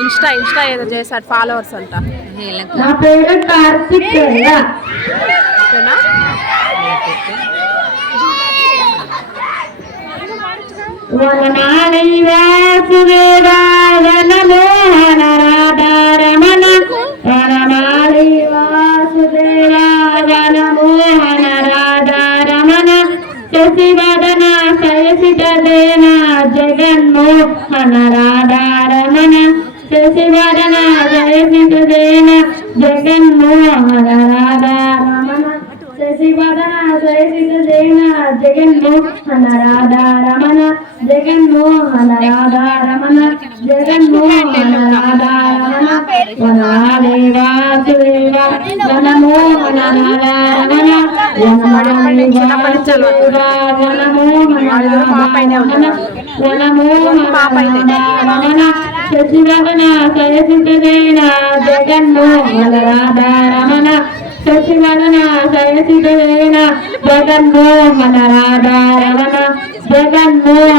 Insta ఏదో చేశాడు followers అంట. నా పేరు కార్తిక్. వనమాలి వాసుదేవా వనమోహన రాధా రమణ వనమాలి వాసుదేవా వనమోహన రాధా రమణ శశివదన శయసితదేన జగన్మోహన రాధా రమణ శశివదన శయసితదేన జగన్మోహన రాధా రమణ శశివదన శయసితదేన జగన్మోహన రాధా రమణ జగన్మోహన రాధా రమణ జగన్మోహన రాధా రమణ వనమాలి వాసుదేవ వనమోహన రాధా రమణ వనమాలి వాసుదేవ వనమోహన రాధా రమణ వనమోహన రాధా రమణ శశివదన శయసితదేన జగన్మోహన రాధా రమణ శశివదన శయసితదేన జగన్మోహన రాధా రమణ జగన్మోహన